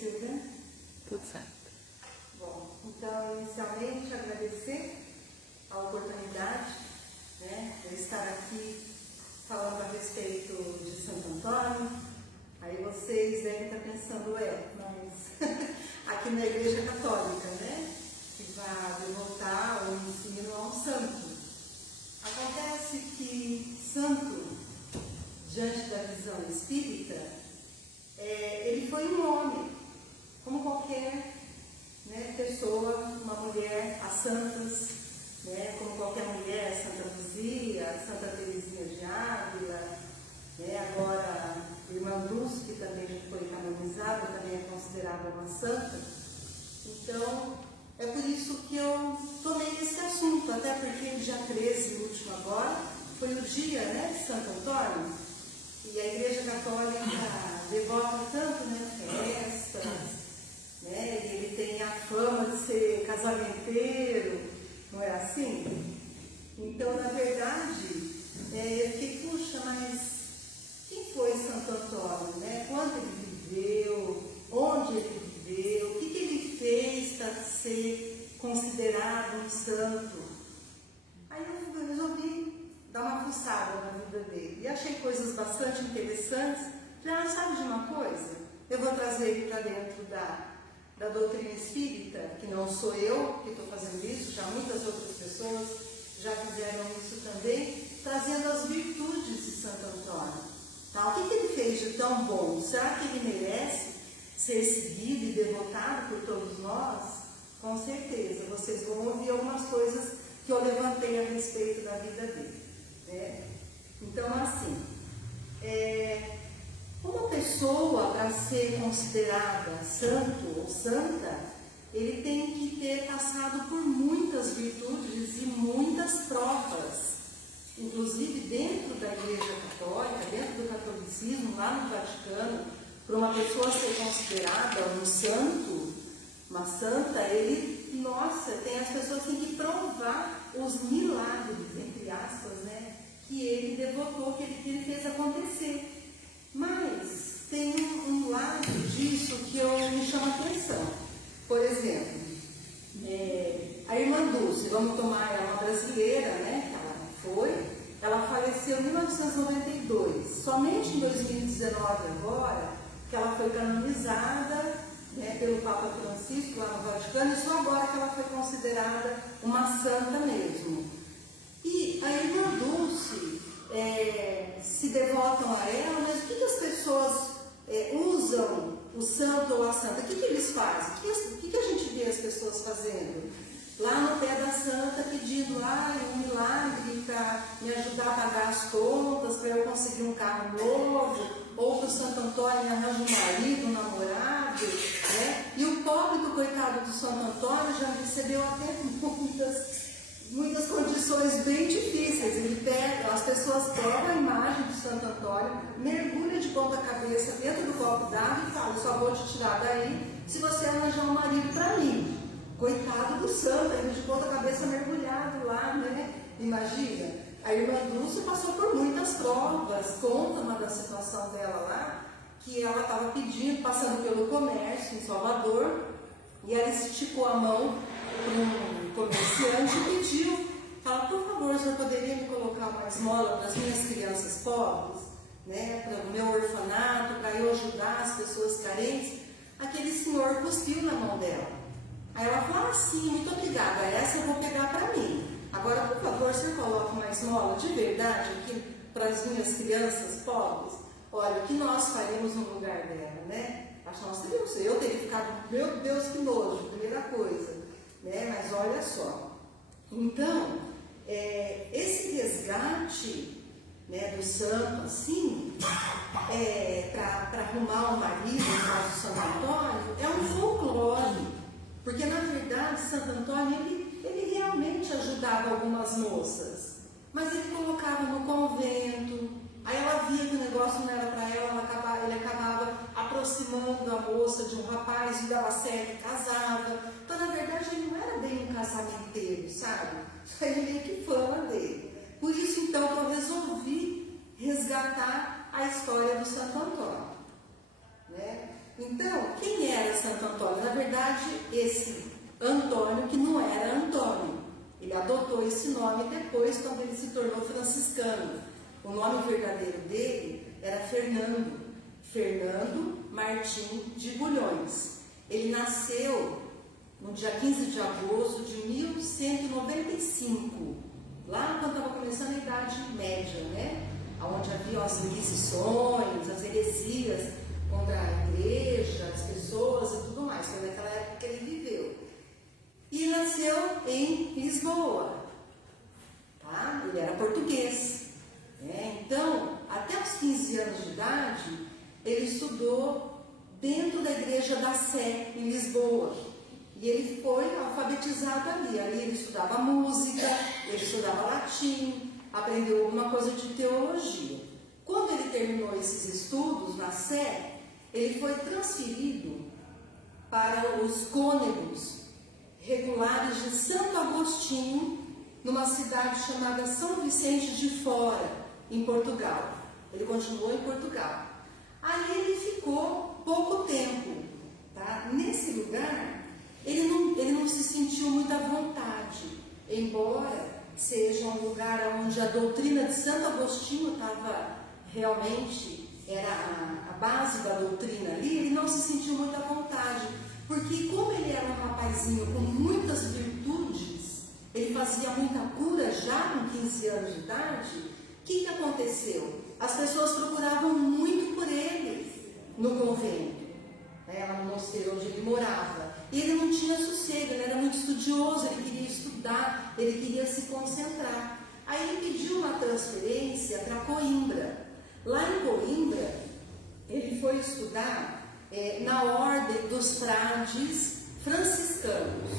Silvia? Tudo certo. Bom, então, inicialmente, agradecer a oportunidade, né, de estar aqui falando a respeito de Santo Antônio. Aí vocês devem estar pensando, mas aqui na Igreja Católica, né, que vai devotar o ensino a um santo. Acontece que santo, diante da visão espírita, ele foi um homem, como qualquer, né, pessoa, uma mulher, as santas, né, como qualquer mulher, Santa Luzia, Santa Teresinha de Ávila, né, agora Irmã Dulce, que também já foi canonizada, também é considerada uma santa. Então, é por isso que eu tomei esse assunto, até porque o dia 13, o último agora, foi o dia, né, de Santo Antônio, e a Igreja Católica devota tanto, né, festas, né, e ele tem a fama de ser casamenteiro, não é assim? Então, na verdade, eu fiquei, puxa, mas quem foi Santo Antônio, né? Quando ele viveu, onde ele viveu, o que ele fez para ser considerado um santo? Aí eu resolvi dar uma fuçada na vida dele e achei coisas bastante interessantes. Já sabe de uma coisa? Eu vou trazer ele para dentro da doutrina espírita, que não sou eu que estou fazendo isso, já muitas outras pessoas já fizeram isso também, trazendo as virtudes de Santo Antônio. Tá? O que ele fez de tão bom? Será que ele merece ser seguido e devotado por todos nós? Com certeza, vocês vão ouvir algumas coisas que eu levantei a respeito da vida dele. Né? Então, assim, uma pessoa, para ser considerada santo ou santa, ele tem que ter passado por muitas virtudes e muitas provas. Inclusive dentro da Igreja Católica, dentro do catolicismo, lá no Vaticano, para uma pessoa ser considerada um santo, uma santa, tem as pessoas que têm que provar os milagres, entre aspas, né, que ele devotou, que ele fez acontecer. Mas tem um lado disso que me chama a atenção. Por exemplo, a Irmã Dulce, vamos tomar ela, uma brasileira, né, ela faleceu em 1992. Somente em 2019 agora, que ela foi canonizada, né, pelo Papa Francisco lá no Vaticano, e só agora que ela foi considerada uma santa mesmo. E a Irmã Dulce se devotam a ela, mas o que as pessoas usam o santo ou a santa? O que eles fazem? O que a gente vê as pessoas fazendo? Lá no pé da santa pedindo um milagre para me ajudar a pagar as contas, para eu conseguir um carro novo, ou para o Santo Antônio me arranja um marido, um namorado, né? E o pobre do coitado do Santo Antônio já recebeu até muitas condições bem difíceis. Ele pega, as pessoas pegam a imagem do Santo Antônio, mergulha de ponta cabeça dentro do copo d'água e fala: só vou te tirar daí se você arranjar um marido para mim. Coitado do santo, ainda de ponta cabeça mergulhado lá, né? Imagina. A Irmã Dulce passou por muitas provas, conta uma da situação dela lá, que ela estava pedindo, passando pelo comércio em Salvador, e ela esticou a mão para um comerciante e pediu, fala: por favor, o senhor poderia me colocar uma esmola para as minhas crianças pobres, né? Para o meu orfanato, para eu ajudar as pessoas carentes? Aquele senhor cuspiu na mão dela. Aí ela falou: sim, muito obrigada, essa eu vou pegar para mim. Agora, por favor, você coloca uma esmola de verdade aqui para as minhas crianças pobres? Olha, o que nós faremos no lugar dela, né? Acho que nós teríamos, eu teria ficado, meu Deus, que nojo, primeira coisa, né? Mas olha só. Então, esse resgate, né, do santo, assim, para arrumar um marido, no caso de Santo Antônio, é um folclore. Porque, na verdade, Santo Antônio, ele realmente ajudava algumas moças, mas ele colocava no convento, aí ela via que o negócio não era para ela, ele acabava aproximando a moça de um rapaz, e dava certo, casava. Então, na verdade, ele não era bem um casamenteiro, sabe? Isso aí meio que fama dele. Por isso, então, que eu resolvi resgatar a história do Santo Antônio, né? Então, quem era é Santo Antônio? Na verdade, esse Antônio que não era Antônio. Ele adotou esse nome depois, quando ele se tornou franciscano. O nome verdadeiro dele era Fernando Martim de Bulhões. Ele nasceu no dia 15 de agosto de 1195, lá quando estava começando a Idade Média, né? Onde havia as inquisições, as heresias contra a igreja, as pessoas e tudo mais. Foi naquela época que ele viveu. E nasceu em Lisboa, tá? Ele era português, né? Então, até os 15 anos de idade, ele estudou dentro da Igreja da Sé, em Lisboa. E ele foi alfabetizado ali. Ali ele estudava música, ele estudava latim, aprendeu alguma coisa de teologia. Quando ele terminou esses estudos na Sé, ele foi transferido para os cônegos regulares de Santo Agostinho, numa cidade chamada São Vicente de Fora, em Portugal. Ele continuou em Portugal. Aí ele ficou pouco tempo, tá? Nesse lugar, ele não se sentiu muito à vontade, embora seja um lugar onde a doutrina de Santo Agostinho estava realmente, era a base da doutrina ali, ele não se sentiu muito à vontade, porque como ele era um rapazinho com muitas virtudes, ele fazia muita cura já com 15 anos de idade, o que aconteceu? As pessoas procuravam muito por ele no convento, no mosteiro onde ele morava. E ele não tinha sossego, ele era muito estudioso, ele queria estudar, ele queria se concentrar. Aí ele pediu uma transferência para Coimbra. Lá em Coimbra, ele foi estudar na ordem dos frades franciscanos.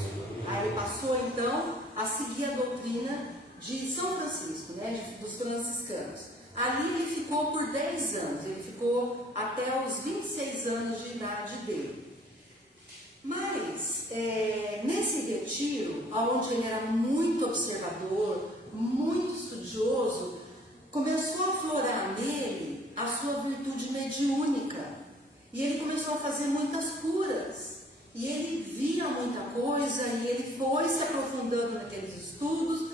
Aí ele passou então a seguir a doutrina de São Francisco, dos franciscanos. Ali ele ficou por 10 anos, ele ficou até os 26 anos de idade dele. Mas, nesse retiro, onde ele era muito observador, muito estudioso, começou a aflorar nele a sua virtude mediúnica. E ele começou a fazer muitas curas. E ele via muita coisa, e ele foi se aprofundando naqueles estudos,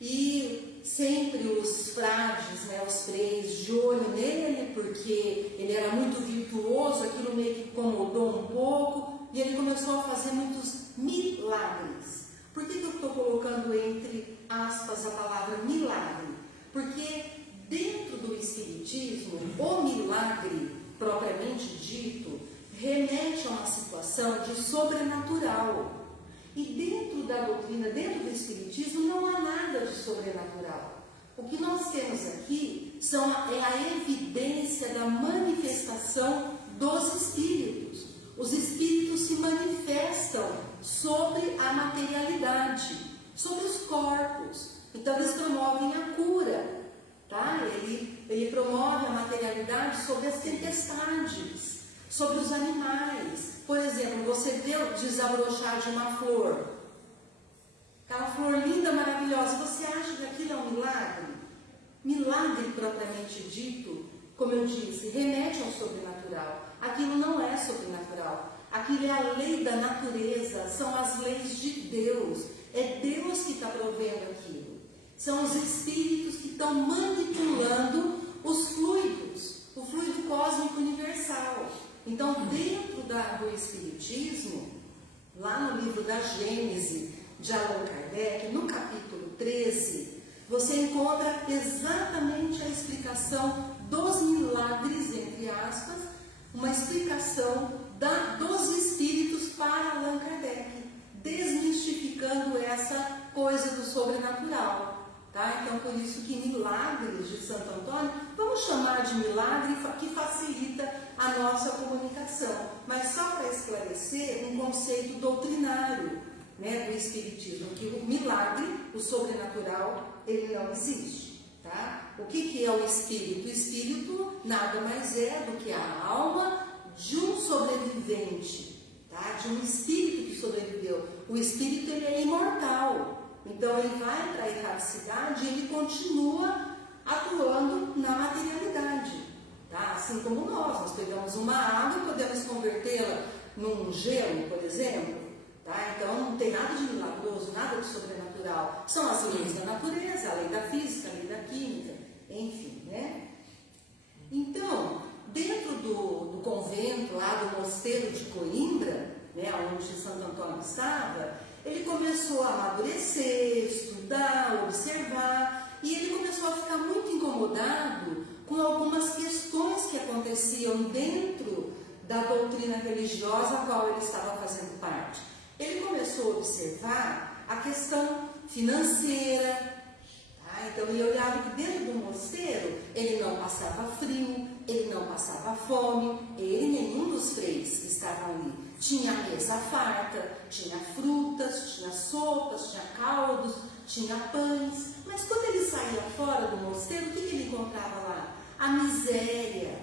e sempre os frades, os freios, de olho nele, porque ele era muito virtuoso, aquilo meio que incomodou um pouco, e ele começou a fazer muitos milagres. Por que eu estou colocando entre aspas a palavra milagre? Porque dentro do Espiritismo, o milagre, propriamente dito, remete a uma situação de sobrenatural. E dentro da doutrina, dentro do Espiritismo, não há nada de sobrenatural. O que nós temos aqui é a evidência da manifestação dos Espíritos. Os Espíritos se manifestam sobre a materialidade, sobre os corpos. Então, eles promovem a cura, tá? Ele promove a materialidade sobre as tempestades, sobre os animais. Por exemplo, você vê desabrochar de uma flor, aquela flor linda, maravilhosa, você acha que aquilo é um milagre? Milagre propriamente dito, como eu disse, remete ao sobrenatural. Aquilo não é sobrenatural, aquilo é a lei da natureza, são as leis de Deus, é Deus que está provendo aquilo. São os espíritos que estão manipulando os fluidos, o fluido cósmico universal. Então, dentro do Espiritismo, lá no livro da Gênese de Allan Kardec, no capítulo 13, você encontra exatamente a explicação dos milagres, entre aspas, uma explicação dos espíritos para Allan Kardec, desmistificando essa coisa do sobrenatural. Tá? Então, por isso que milagres de Santo Antônio, vamos chamar de milagre que facilita a nossa comunicação. Mas só para esclarecer um conceito doutrinário, do Espiritismo, que o milagre, o sobrenatural, ele não existe. Tá? O que é o Espírito? O Espírito nada mais é do que a alma de um sobrevivente, tá? De um espírito que sobreviveu. O Espírito ele é imortal. Então, ele vai para a erraticidade e ele continua atuando na materialidade. Tá? Assim como nós pegamos uma água e podemos convertê-la num gelo, por exemplo, tá? Então não tem nada de milagroso, nada de sobrenatural. São as leis da natureza, a lei da física, a lei da química, enfim, né? Então, dentro do convento, lá do mosteiro de Coimbra, né, onde Santo Antônio estava, ele começou a amadurecer, estudar, observar, e ele começou a ficar muito incomodado com algumas questões que aconteciam dentro da doutrina religiosa a qual ele estava fazendo parte. Ele começou a observar a questão financeira. Então ele olhava que dentro do mosteiro ele não passava frio, ele não passava fome, ele nenhum dos freis que estavam ali. Tinha mesa farta, tinha frutas, tinha sopas, tinha caldos, tinha pães. Mas quando ele saía fora do mosteiro, o que ele encontrava lá? A miséria.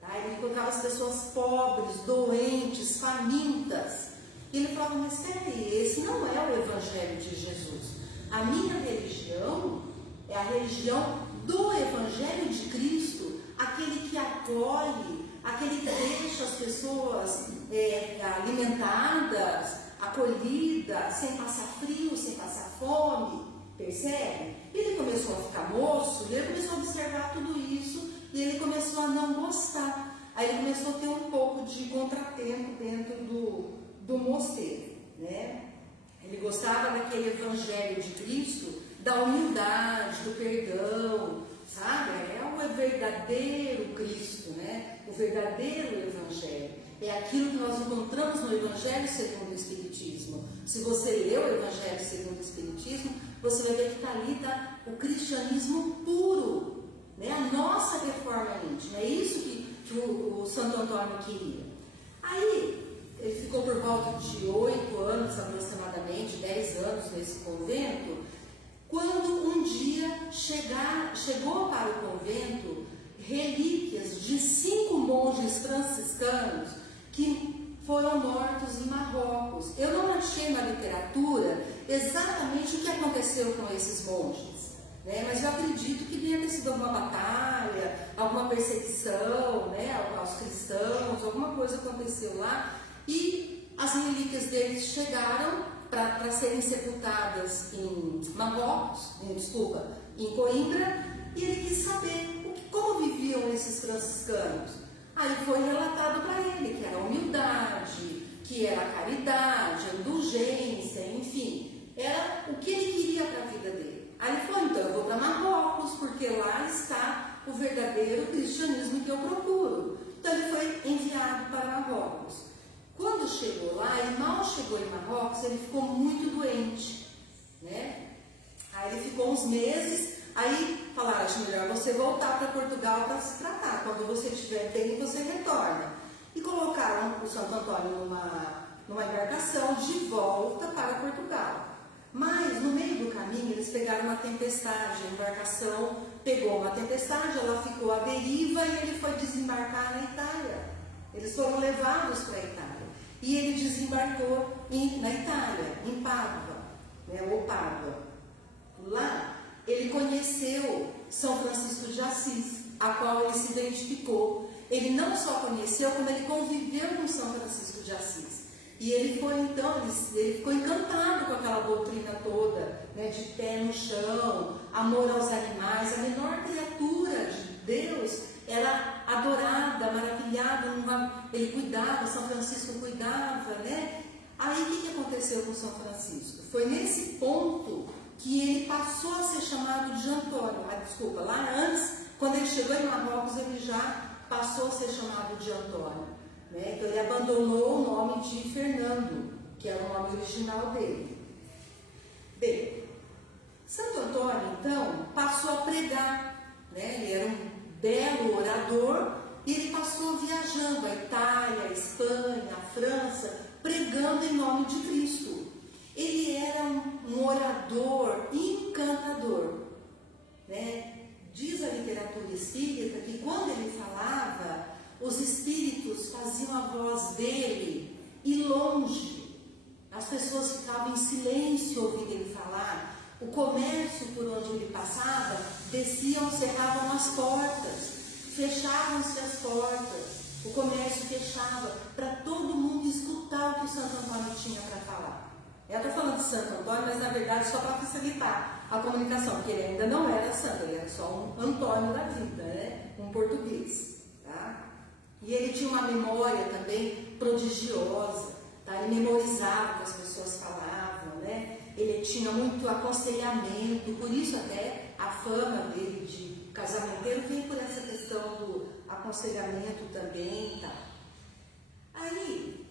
Tá? Ele encontrava as pessoas pobres, doentes, famintas. E ele falava, mas peraí, esse não é o Evangelho de Jesus. A minha religião é a religião do Evangelho de Cristo, aquele que acolhe, aquele que deixa as pessoas alimentadas, acolhidas, sem passar frio, sem passar fome, percebe? Ele começou a ficar moço, e ele começou a observar tudo isso, e ele começou a não gostar. Aí ele começou a ter um pouco de contratempo dentro do mosteiro, né? Ele gostava daquele Evangelho de Cristo, da humildade, do perdão, sabe? É o verdadeiro Cristo, né? O verdadeiro Evangelho. É aquilo que nós encontramos no Evangelho segundo o Espiritismo. Se você lê o Evangelho segundo o Espiritismo, você vai ver que está ali o cristianismo puro, né? A nossa reforma íntima. É isso que o Santo Antônio queria. Aí, ele ficou por volta de 8 anos aproximadamente, 10 anos nesse convento, quando um dia chegou para o convento relíquias de 5 monges franciscanos que foram mortos em Marrocos. Eu não achei na literatura exatamente o que aconteceu com esses monges, né? Mas eu acredito que deve ter sido alguma batalha, alguma perseguição, né, aos cristãos, alguma coisa aconteceu lá. E as relíquias deles chegaram para serem sepultadas em Marrocos, em Coimbra, e ele quis saber como viviam esses franciscanos. Aí foi relatado para ele que era a humildade, que era a caridade, a indulgência, enfim, era o que ele queria para a vida dele. Aí ele falou, então eu vou para Marrocos, porque lá está o verdadeiro cristianismo que eu procuro. Então ele foi enviado para Marrocos. Quando chegou lá, ele mal chegou em Marrocos, ele ficou muito doente, né? Aí ele ficou uns meses, aí falaram, acho melhor você voltar para Portugal para se tratar, quando você estiver bem, você retorna. E colocaram o Santo Antônio numa embarcação de volta para Portugal. Mas, no meio do caminho, eles pegaram uma tempestade, a embarcação pegou uma tempestade, ela ficou à deriva e ele foi desembarcar na Itália. Eles foram levados para a Itália. E ele desembarcou na Itália, em Pádua, né, ou Pádua. Lá, ele conheceu São Francisco de Assis, a qual ele se identificou. Ele não só conheceu, como ele conviveu com São Francisco de Assis. E ele foi, então, ele ficou encantado com aquela doutrina toda, né, de pé no chão, amor aos animais. A menor criatura de Deus era adorada, maravilhada, ele cuidava, São Francisco cuidava, né? Aí o que aconteceu com São Francisco? Foi nesse ponto que ele passou a ser chamado de Antônio. Lá antes, quando ele chegou em Marrocos, ele já passou a ser chamado de Antônio, né? Então ele abandonou o nome de Fernando, que era o nome original dele. Bem, Santo Antônio, então, passou a pregar, né? Ele era um belo orador, e ele passou viajando a Itália, a Espanha, a França, pregando em nome de Cristo. Ele era um orador encantador, né? Diz a literatura espírita que quando ele falava, os espíritos faziam a voz dele ir longe. As pessoas ficavam em silêncio ouvindo ele falar. O comércio por onde ele passava, desciam, cerravam as portas, fechavam-se as portas, o comércio fechava, para todo todo mundo escutar o que Santo Antônio tinha para falar. Eu estou falando de Santo Antônio, mas na verdade só para facilitar a comunicação, porque ele ainda não era santo, ele era só um Antônio da vida, né? Um português. Tá? E ele tinha uma memória também prodigiosa, tá? Ele memorizava o que as pessoas falavam, né? Ele tinha muito aconselhamento, por isso até a fama dele de casamenteiro vem por essa questão do aconselhamento também, tá? Aí,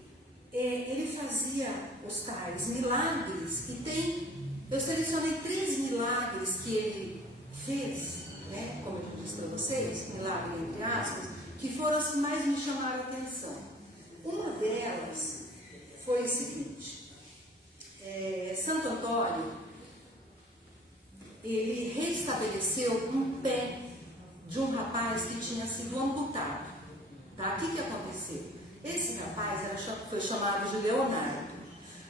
ele fazia os tais milagres, que tem, eu selecionei 3 milagres que ele fez, né, como eu disse para vocês, milagre entre aspas, que foram as que mais me chamaram a atenção. Uma delas foi o seguinte, Santo Antônio, ele restabeleceu um pé de um rapaz que tinha sido amputado. Tá? O que aconteceu? Esse rapaz foi chamado de Leonardo.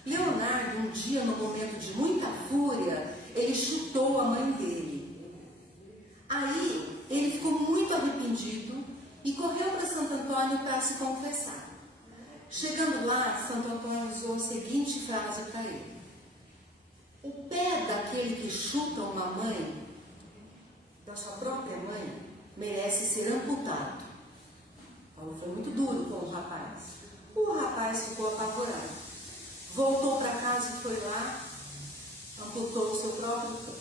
Leonardo, um dia, no momento de muita fúria, ele chutou a mãe dele. Aí, ele ficou muito arrependido e correu para Santo Antônio para se confessar. Chegando lá, Santo Antônio usou a seguinte frase para ele: o pé daquele que chuta uma mãe, da sua própria mãe, merece ser amputado. Paulo foi muito duro com o rapaz. O rapaz ficou apavorado. Voltou para casa e foi lá, amputou o seu próprio pé.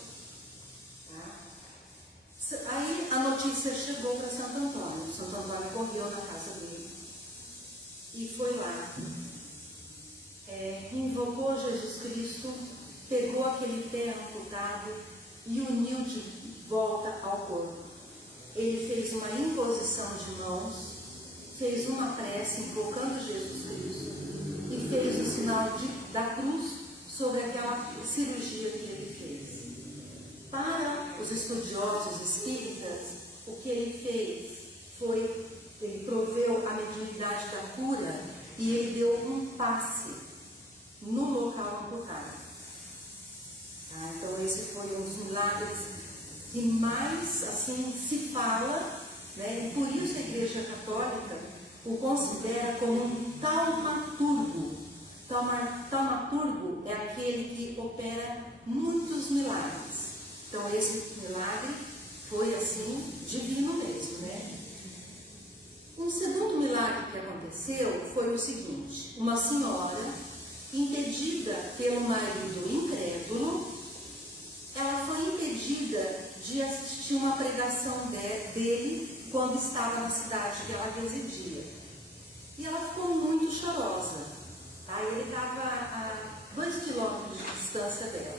Tá? Aí a notícia chegou para Santo Antônio. Santo Antônio correu na casa dele e foi lá. Invocou Jesus Cristo, pegou aquele pé amputado e uniu de volta ao corpo. Ele fez uma imposição de mãos, fez uma prece invocando Jesus Cristo e fez o sinal da cruz sobre aquela cirurgia que ele fez. Para os estudiosos espíritas, o que ele fez foi, ele proveu a mediunidade da cura e ele deu um passe no local amputado. Tá? Então esse foi um dos milagres que mais assim se fala, né? E por isso a Igreja Católica o considera como um taumaturgo. Taumaturgo é aquele que opera muitos milagres. Então esse milagre foi assim, divino mesmo, né? Um segundo milagre que aconteceu foi o seguinte: uma senhora, impedida pelo marido incrédulo, ela foi impedida de assistir uma pregação dele quando estava na cidade que ela residia. E ela ficou muito chorosa. Tá? Ele estava a 2 quilômetros de distância dela.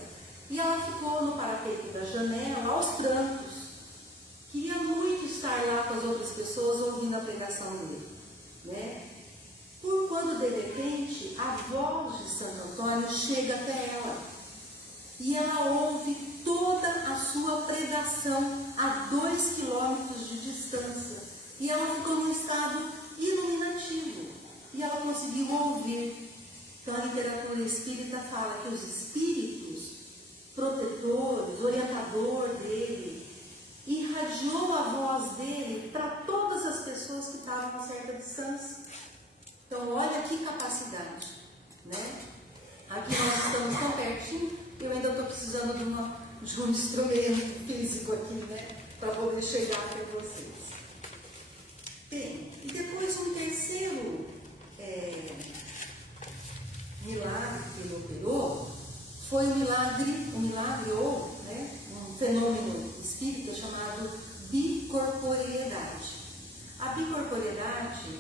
E ela ficou no parapeito da janela, aos trancos. Queria muito estar lá com as outras pessoas ouvindo a pregação dele. Né? Por quando, de repente, a voz de Santo Antônio chega até ela. E ela ouve toda a sua pregação a 2 quilômetros de distância. E ela ficou num estado iluminativo. E ela conseguiu ouvir. Então a literatura espírita fala que os espíritos protetores, orientador dele, irradiou a voz dele para todas as pessoas que estavam a certa distância. Então olha que capacidade, né? Aqui nós estamos tão pertinho, eu ainda estou precisando de um instrumento físico aqui, né? Para poder chegar até vocês. Bem, e depois um terceiro milagre que ele operou foi um fenômeno espírita chamado bicorporeidade. A bicorporeidade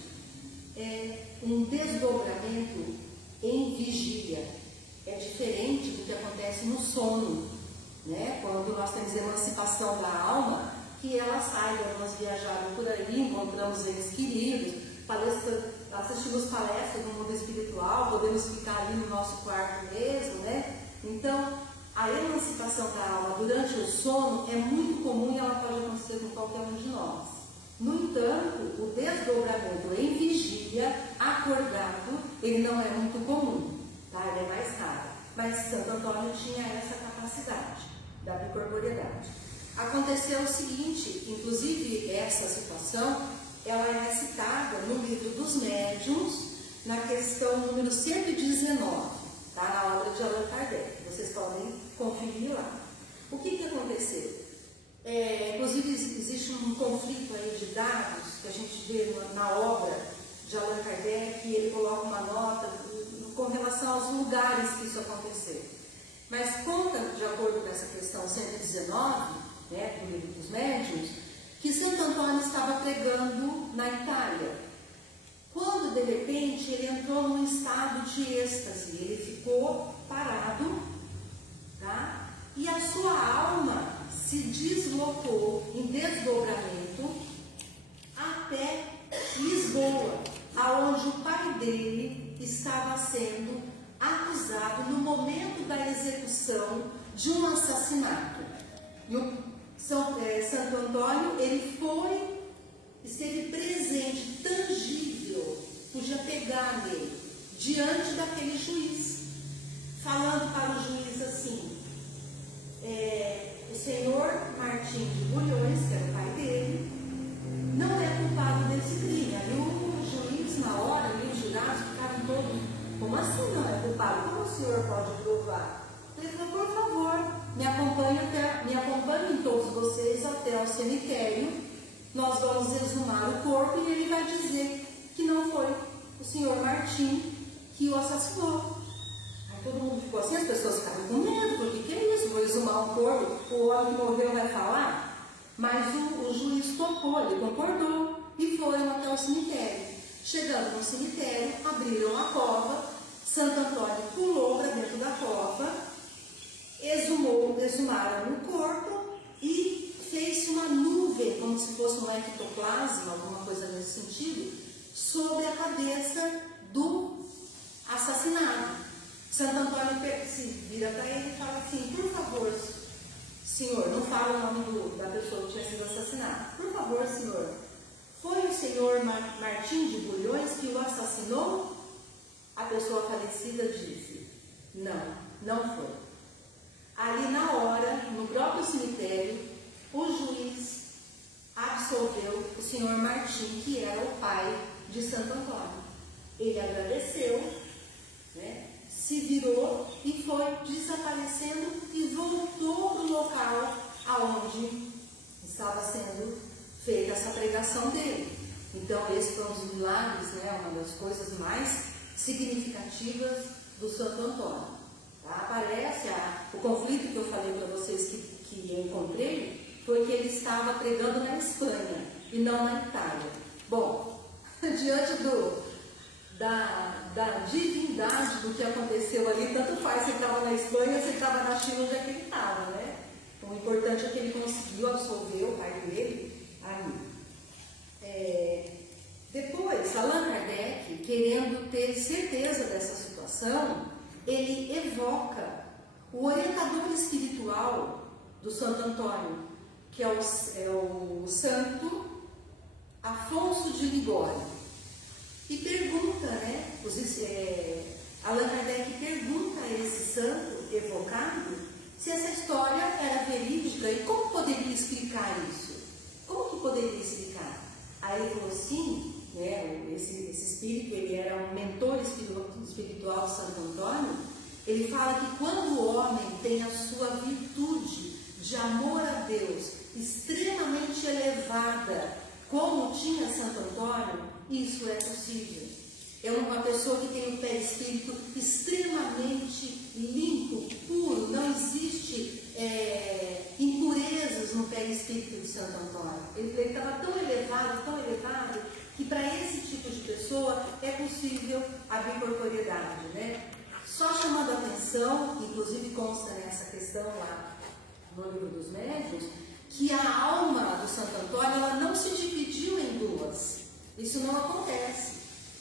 é um desdobramento em vigília. É diferente do que acontece no sono, né? Quando nós temos a emancipação da alma, que ela sai, nós viajamos por aí, encontramos entes queridos, assistimos palestras no mundo espiritual, podemos ficar ali no nosso quarto mesmo, né? Então, a emancipação da alma durante o sono é muito comum e ela pode acontecer com qualquer um de nós. No entanto, o desdobramento em vigília, acordado, ele não é muito comum, tá? Ele é mais raro. Mas Santo Antônio tinha essa capacidade da bicorporeidade. Aconteceu o seguinte, inclusive essa situação, ela é citada no livro dos médiuns, na questão número 119, tá? Na obra de Allan Kardec. Vocês podem conferir lá. O que aconteceu? Inclusive existe um conflito aí de dados que a gente vê na obra de Allan Kardec, e ele coloca uma nota com relação aos lugares que isso aconteceu. Mas conta, de acordo com essa questão 119, né, do Livro dos Médiuns, que Santo Antônio estava pregando na Itália, quando de repente ele entrou num estado de êxtase, ele ficou parado, tá? E a sua alma se deslocou em desdobramento até Lisboa, aonde o pai dele estava sendo acusado no momento da execução de um assassinato. E o Santo Antônio, ele esteve presente, tangível, podia pegar nele, diante daquele juiz, falando para o juiz assim: o senhor Martim de Bulhões, que era o pai dele, não é culpado desse crime. Aí o juiz, na hora, ali, os jurados ficaram todos: como assim não é culpado? Como o senhor pode provar? Ele falou: por favor, me acompanhem todos vocês até o cemitério, nós vamos exumar o corpo e ele vai dizer que não foi o senhor Martim que o assassinou. Aí todo mundo ficou assim, as pessoas ficaram com medo, porque que é isso? Vou exumar um corpo, o homem que morreu vai falar? Mas o juiz topou, ele concordou e foram até o cemitério. Chegando no cemitério, abriram a cova, Santo Antônio pulou para dentro da cova, exumaram o corpo e fez-se uma nuvem, como se fosse um ectoplasma, alguma coisa nesse sentido, sobre a cabeça do assassinado. Santo Antônio se vira para ele e fala assim: por favor, senhor, não fala o nome da pessoa que tinha sido assassinada. Por favor, senhor, foi o senhor Martim de Bulhões que o assassinou? A pessoa falecida disse: não foi. Ali na hora, no próprio cemitério, o juiz absolveu o senhor Martim, que era o pai de Santo Antônio. Ele agradeceu, né, se virou e foi desaparecendo e voltou para o local aonde estava sendo feita essa pregação dele. Então, esse foi um dos milagres, né, uma das coisas mais significativas do Santo Antônio. Tá? Aparece o conflito que eu falei para vocês que eu encontrei, foi que ele estava pregando na Espanha e não na Itália. Bom, diante da divindade do que aconteceu ali, tanto faz se ele estava na Espanha ou se ele estava na China, onde é que ele estava, né? Então, o importante é que ele conseguiu absolver o pai dele ali. Depois, Allan Kardec, querendo ter certeza dessa situação, ele evoca o orientador espiritual do Santo Antônio, que é o santo Afonso de Ligório, e pergunta, né, Allan Kardec pergunta a esse santo evocado se essa história era verídica e como poderia explicar isso? Como que poderia explicar? Aí ele falou assim, né, esse espírito, ele era um mentor espiritual de Santo Antônio. Ele fala que quando o homem tem a sua virtude de amor a Deus extremamente elevada, como tinha Santo Antônio, isso é possível. É uma pessoa que tem um perispírito extremamente limpo, puro, não existe impurezas no perispírito de Santo Antônio. Ele estava tão elevado, que para esse tipo de pessoa é possível a bicorporeidade, né? Só chamando a atenção, inclusive consta nessa questão lá no Livro dos Médiuns, que a alma do Santo Antônio, ela não se dividiu em duas. Isso não acontece,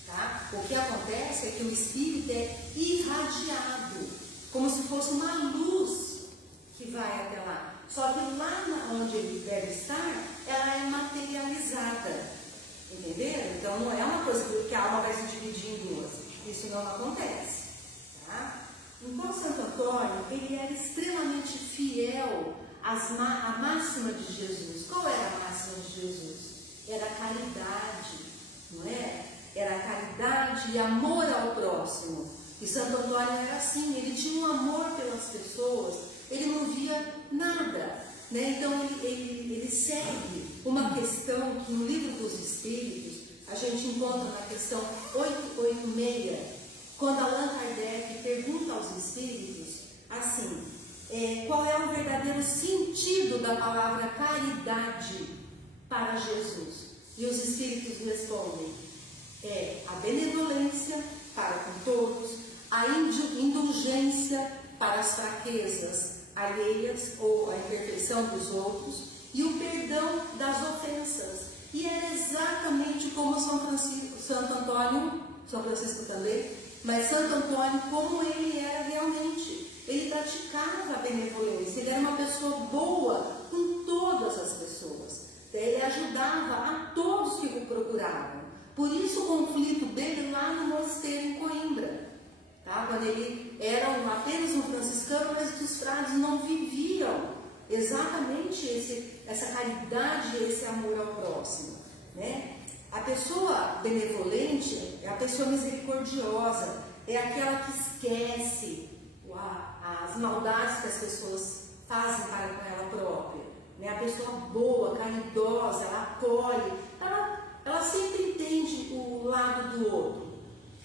tá? O que acontece é que o espírito é irradiado, como se fosse uma luz que vai até lá. Só que lá onde ele deve estar, ela é materializada. Entenderam? Então não é uma coisa que a alma vai se dividir em duas. Isso não acontece. Tá? Então Santo Antônio, ele era extremamente fiel à máxima de Jesus. Qual era a máxima de Jesus? Era a caridade, não é? era caridade e amor ao próximo. E Santo Antônio era assim, ele tinha um amor pelas pessoas, ele não via nada, né? Então ele segue uma questão que no Livro dos Espíritos a gente encontra na questão 886, quando Allan Kardec pergunta aos espíritos assim, qual é o verdadeiro sentido da palavra caridade para Jesus? E os espíritos respondem, a benevolência para com todos, a indulgência para as fraquezas alheias ou a imperfeição dos outros e o perdão das ofensas. E era exatamente como Santo Antônio, São Francisco também, mas Santo Antônio, como ele era realmente. Ele praticava a benevolência, ele era uma pessoa boa com todas as pessoas. Ele ajudava a todos que o procuravam. Por isso o conflito dele lá no mosteiro em Coimbra. Tá? Quando ele era apenas um franciscano, mas os frades não viviam exatamente essa caridade e esse amor ao próximo. Né? A pessoa benevolente é a pessoa misericordiosa, é aquela que esquece as maldades que as pessoas fazem para com ela própria. Né? A pessoa boa, caridosa, ela acolhe, ela sempre entende o lado do outro.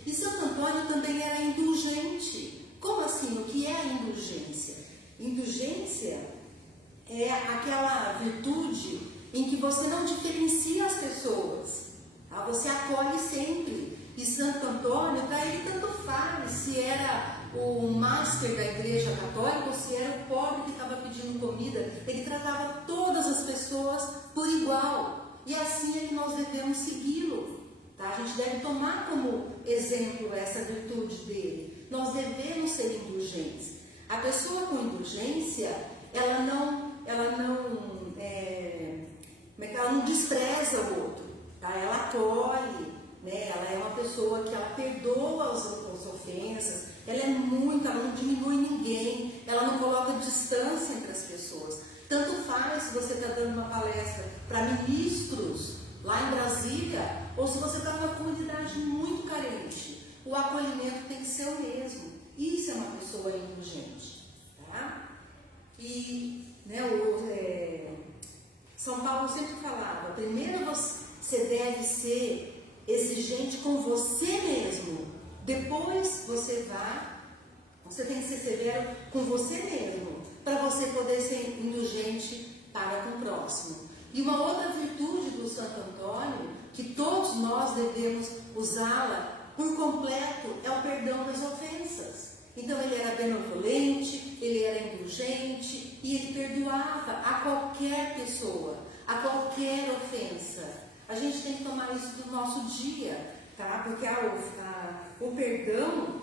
E Santo Antônio também era indulgente. Como assim? O que é a indulgência? Indulgência é aquela virtude em que você não diferencia as pessoas, tá? Você acolhe sempre. E Santo Antônio, para ele tanto faz se era o master da Igreja Católica ou se era o pobre que estava pedindo comida. Ele tratava todas as pessoas por igual. E assim é que nós devemos segui-lo. Tá? A gente deve tomar como exemplo essa virtude dele. Nós devemos ser indulgentes. A pessoa com indulgência, ela não despreza o outro, tá? Ela acolhe, né? Ela é uma pessoa que ela perdoa as ofensas, ela não diminui ninguém, ela não coloca distância entre as pessoas. Tanto faz se você está dando uma palestra para ministros lá em Brasília, ou se você está numa comunidade muito carente, o acolhimento tem que ser o mesmo. Isso é uma pessoa indulgente, tá? E São Paulo sempre falava, primeiro você deve ser exigente com você mesmo, depois você tem que ser severo com você mesmo, para você poder ser indulgente para com o próximo. E uma outra virtude do Santo Antônio, que todos nós devemos usá-la por completo, é o perdão das ofensas. Então ele era benevolente, ele era indulgente e ele perdoava a qualquer pessoa, a qualquer ofensa. A gente tem que tomar isso do nosso dia, tá? Porque o perdão,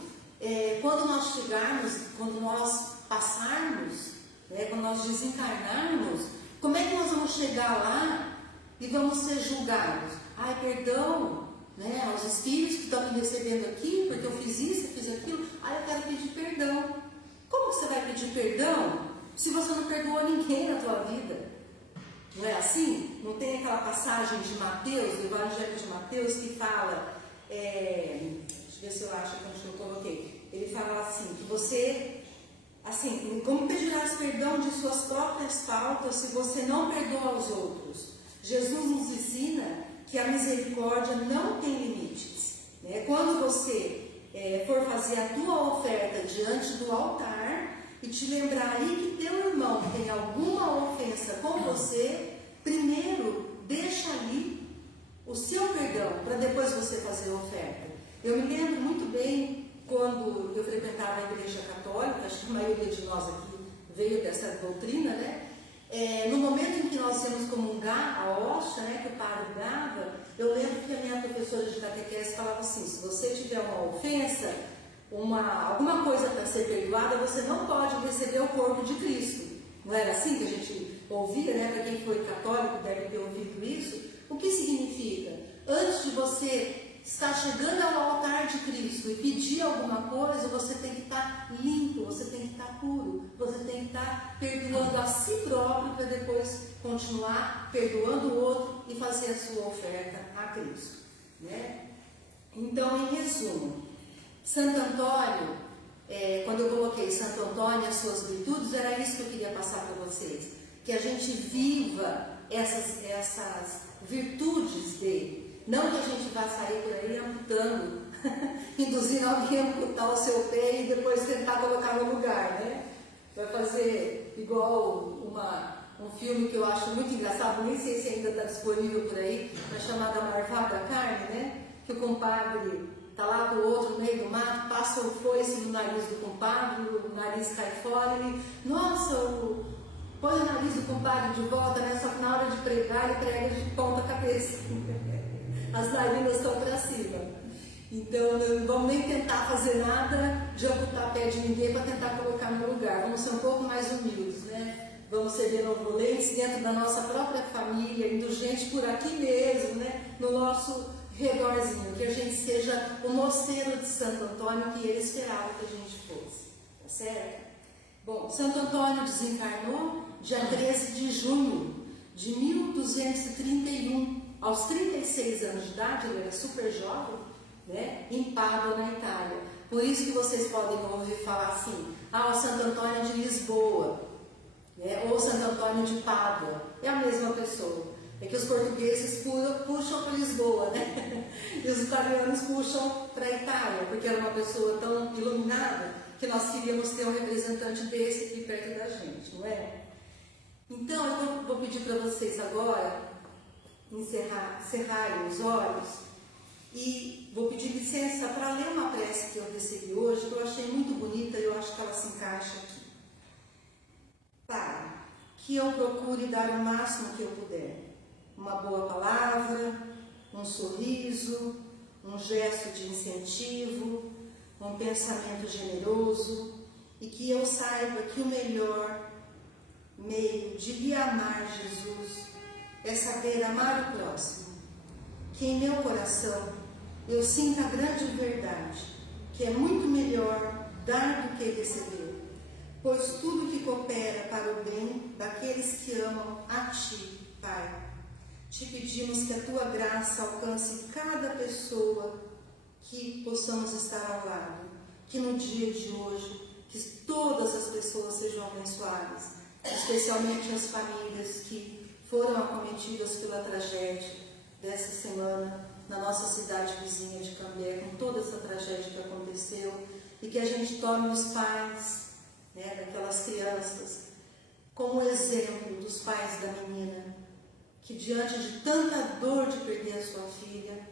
quando nós chegarmos, quando nós passarmos, né, quando nós desencarnarmos, como é que nós vamos chegar lá e vamos ser julgados? Ai, perdão, né, aos espíritos que estão me recebendo aqui, porque eu fiz isso, eu fiz aquilo, eu quero pedir perdão. Como você vai pedir perdão se você não perdoou ninguém na tua vida? Não é assim? Não tem aquela passagem de Mateus, do Evangelho de Mateus, que fala, deixa eu ver se eu acho onde eu coloquei, ele fala assim, que você, assim, como pedirás perdão de suas próprias faltas se você não perdoa aos outros? Jesus nos ensina que a misericórdia não tem limites, né? Quando você for fazer a tua oferta diante do altar e te lembrar aí que teu irmão tem alguma ofensa com você, primeiro deixa ali o seu perdão para depois você fazer a oferta. Eu me lembro muito bem quando eu frequentava a Igreja Católica, acho que a maioria de nós aqui veio dessa doutrina, né? No momento em que nós íamos comungar a hóstia, né, que o padre dava, eu lembro que a minha professora de catequese falava assim, se você tiver uma ofensa, alguma coisa para ser perdoada, você não pode receber o corpo de Cristo. Não era assim que a gente ouvia, né? Para quem foi católico deve ter ouvido isso. O que significa? Antes de você estar chegando ao altar de Cristo e pedir alguma coisa, você tem que estar limpo, você tem que estar puro, você tem que estar perdoando a si próprio para depois continuar perdoando o outro e fazer a sua oferta a Cristo, né? Então, em resumo, Santo Antônio, quando eu coloquei Santo Antônio e as suas virtudes, era isso que eu queria passar para vocês. Que a gente viva essas virtudes dele. Não que a gente vá sair por aí amputando, induzindo alguém a amputar o seu pé e depois tentar colocar no lugar, né? Vai fazer igual um filme que eu acho muito engraçado, nem sei se ainda está disponível por aí, chamada Marvada Carne, né? Que o compadre está lá com o outro no meio do mato, passa o foice no nariz do compadre, o nariz cai fora, ele, nossa, põe o nariz do compadre de volta, né? Só que na hora de pregar, ele prega de ponta cabeça. As narinas estão para cima. Então, não vamos nem tentar fazer nada de amputar pé de ninguém para tentar colocar no lugar. Vamos ser um pouco mais humildes, né? Vamos ser benevolentes dentro da nossa própria família, indulgentes por aqui mesmo, né? No nosso redorzinho, que a gente seja o mosteiro de Santo Antônio que ele esperava que a gente fosse, tá certo? Bom, Santo Antônio desencarnou dia 13 de junho de 1231, aos 36 anos de idade, ele era super jovem, né? Em Pádua, na Itália. Por isso que vocês podem ouvir falar assim, o Santo Antônio de Lisboa, né? Ou Santo Antônio de Pádua, é a mesma pessoa. É que os portugueses puxam para Lisboa, né? E os italianos puxam para a Itália, porque era uma pessoa tão iluminada que nós queríamos ter um representante desse aqui perto da gente, não é? Então, eu vou pedir para vocês agora cerrarem os olhos e vou pedir licença para ler uma prece que eu recebi hoje, que eu achei muito bonita e eu acho que ela se encaixa aqui. Pai, que eu procure dar o máximo que eu puder. Uma boa palavra, um sorriso, um gesto de incentivo, um pensamento generoso, e que eu saiba que o melhor meio de lhe amar Jesus é saber amar o próximo. Que em meu coração eu sinta a grande verdade, que é muito melhor dar do que receber, pois tudo que coopera para o bem daqueles que amam a Ti, Pai. Te pedimos que a Tua graça alcance cada pessoa que possamos estar ao lado, que no dia de hoje, que todas as pessoas sejam abençoadas, especialmente as famílias que foram acometidas pela tragédia dessa semana na nossa cidade vizinha de Cambé, com toda essa tragédia que aconteceu, e que a gente tome os pais, né, daquelas crianças como exemplo dos pais da menina, que diante de tanta dor de perder a sua filha,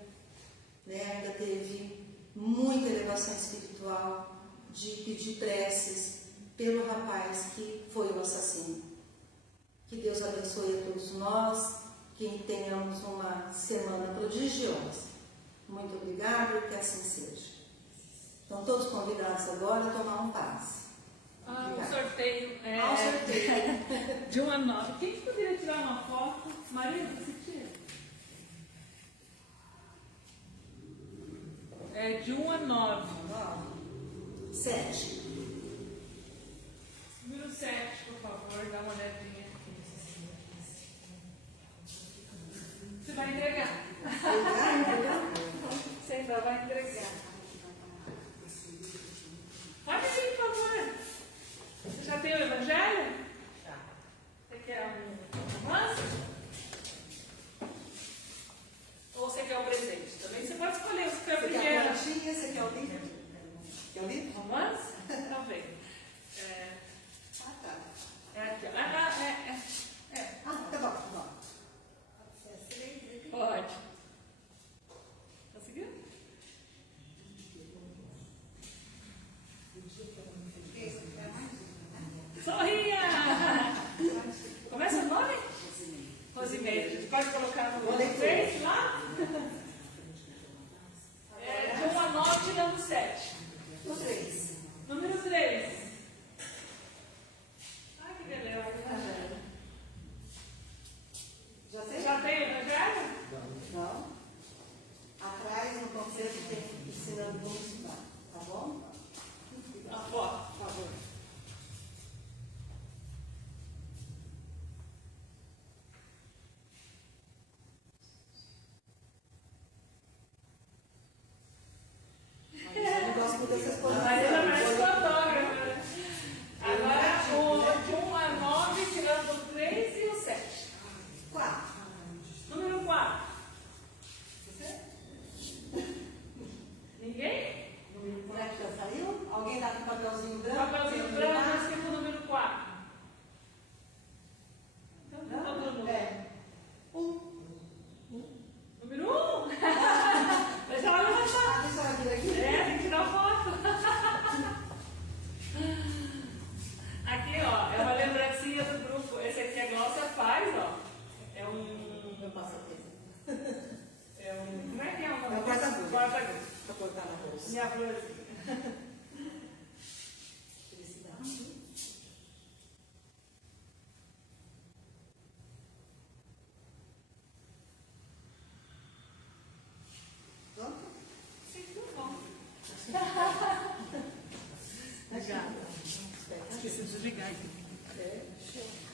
né, ainda teve muita elevação espiritual de pedir preces pelo rapaz que foi o assassino. Que Deus abençoe a todos nós, que tenhamos uma semana prodigiosa. Muito obrigada e que assim seja. Estão todos convidados agora a tomar um passe. O sorteio é... o sorteio. De 1 a 9. Quem poderia tirar uma foto? Marina, você tira? É de 1 a 9. 7. Número 7, por favor, dá uma olhadinha. Você vai entregar. Você ainda vai entregar. Olha aí, por favor. Você já tem o Evangelho? Já. Você quer um romance? Ou você quer um presente? Também você pode escolher. Você quer a primeira? Você quer o livro? Quer o livro? Romance? Então vem. Tá. É aqui. Tá bom. Pode. Conseguiu? Sorria! Começa o nome? Rosimeire. A gente pode colocar no 3 lá? De 1 a 9, tirando 7. No 3. Número 3. Ai, que beleza. vocês podem Mas ele parece fotógrafo, né? Agora, de 1 a 9, tirando o 3 e o 7. 4. Número 4. Ninguém? Número 4 já saiu? Alguém dá com papelzinho branco? Papelzinho branco, mas que o número 4. Então, Não? outro número. É. 1. Número 1? Deixa ela levantar. Deixa ela vir aqui. Tem que tirar foto. Aqui, ó, é uma lembrancinha do grupo. Esse aqui a Glócia faz, ó. É um. Eu passo aqui. É um. Como é que é o nome? É o porta-agulha. Porta-agulha. Pra cortar na bolsa. Minha florzinha. Felicidade. Pronto? Muito bom. Obrigada. Esqueci de desligar aqui. É, show.